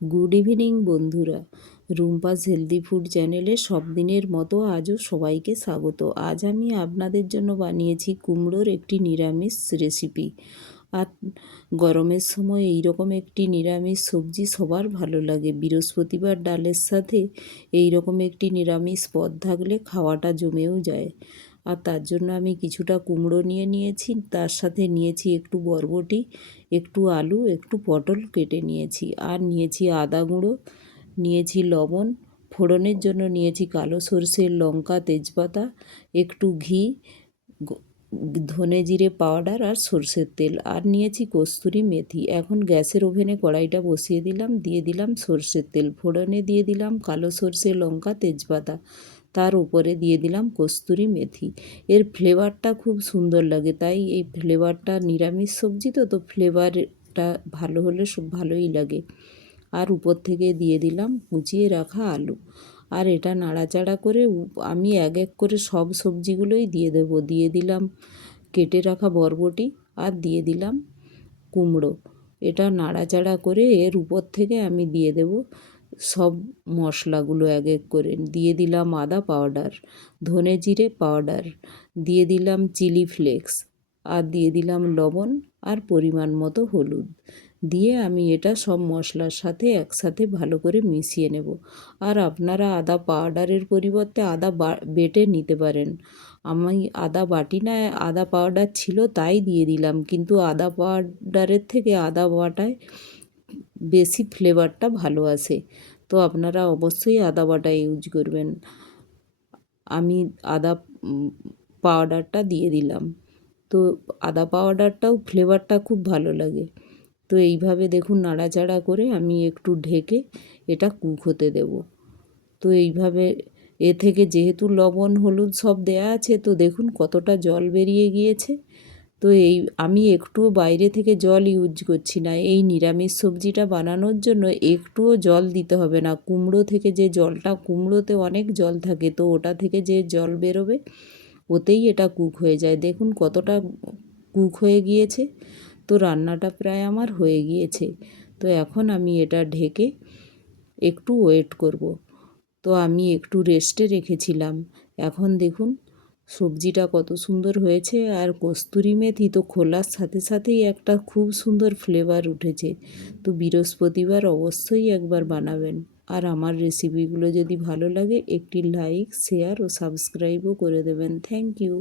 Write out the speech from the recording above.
Good evening বন্ধুরা, Rumpa's healthy food চ্যানেলে সব দিনের মতো আজও সবাইকে স্বাগত। আজ আমি আপনাদের জন্য বানিয়েছি কুমড়োর একটি নিরামিষ রেসিপি। আর গরমের সময় এইরকম একটি নিরামিষ সবজি সবার ভালো লাগে। বৃহস্পতিবার ডালের সাথে এইরকম একটি নিরামিষ পদ থাকলে খাওয়াটা জমেও যায়। আর তার জন্য আমি কিছুটা কুমড়ো নিয়েছি, তার সাথে নিয়েছি একটু বরবটি, একটু আলু, একটু পটল কেটে নিয়েছি। আর নিয়েছি আদা গুঁড়ো, নিয়েছি লবণ, ফোড়নের জন্য নিয়েছি কালো সরষে, লঙ্কা, তেজপাতা, একটু ঘি, ধনে জিরে পাউডার আর সরষের তেল, আর নিয়েছি কস্তুরি মেথি। এখন গ্যাসের ওভেনে কড়াইটা বসিয়ে দিলাম, দিয়ে দিলাম সরষের তেল, ফোড়নে দিয়ে দিলাম কালো সরষে, লঙ্কা, তেজপাতা, তার উপরে দিয়ে দিলাম কস্তুরি মেথি। এর ফ্লেভারটা খুব সুন্দর লাগে, তাই এই ফ্লেভারটা, নিরামিষ সবজি তো ফ্লেভারটা ভালো হলে সব ভালোই লাগে। আর উপর থেকে দিয়ে দিলাম কুচিয়ে রাখা আলু। আর এটা নাড়াচাড়া করে আমি এক এক করে সব সবজিগুলোই দিয়ে দেবো। দিয়ে দিলাম কেটে রাখা বরবটি, আর দিয়ে দিলাম কুমড়ো। এটা নাড়াচাড়া করে এর উপর থেকে আমি দিয়ে দেব সব মশলাগুলো এক এক করে। দিয়ে দিলাম আদা পাউডার, ধনে জিরে পাউডার, দিয়ে দিলাম চিলি ফ্লেক্স, আর দিয়ে দিলাম লবণ আর পরিমাণ মতো হলুদ। দিয়ে আমি এটা সব মশলার সাথে একসাথে ভালো করে মিশিয়ে নেব। আর আপনারা আদা পাউডারের পরিবর্তে আদা বেটে নিতে পারেন। আমি আদা বাটি না, আদা পাউডার ছিল তাই দিয়ে দিলাম, কিন্তু আদা পাউডারের থেকে আদা বাটায় বেশি ফ্লেভারটা ভালো আসে। তো আপনারা অবশ্যই আদা বাটা ইউজ করবেন। আমি আদা পাউডারটা দিয়ে দিলাম। তো আদা পাউডারটাও ফ্লেভারটা খুব ভালো লাগে। তো এইভাবে দেখুন নাড়াচাড়া করে আমি একটু ঢেকে এটা কুক হতে দেব। তো এইভাবে এ থেকে যেহেতু লবণ হলুদ সব দেয়া আছে, তো দেখুন কতটা জল বেরিয়ে গিয়েছে। তো আমি একটুও বাইরে থেকে জল ইউজ করছি না। এই নিরামিষ সবজিটা বানানোর জন্য একটুও জল দিতে হবে না। কুমড়ো থেকে যে জলটা, কুমড়োতে অনেক জল থাকে, তো ওটা থেকে যে জল বেরোবে ওতেই এটা কুক হয়ে যায়। দেখুন কতটা কুক হয়ে গিয়েছে। তো রান্নাটা প্রায় আমার হয়ে গিয়েছে। তো এখন আমি এটা ঢেকে একটু ওয়েট করব। তো আমি একটু রেস্টে রেখেছিলাম। এখন দেখুন সবজিটা কত সুন্দর হয়েছে। আর কস্তুরি মেথি তো খোলার সাথে সাথেই একটা খুব সুন্দর ফ্লেভার উঠেছে। তো বৃহস্পতিবার অবশ্যই একবার বানাবেন। আর আমার রেসিপিগুলো যদি ভালো লাগে একটি লাইক, শেয়ার ও সাবস্ক্রাইবও করে দেবেন। Thank you.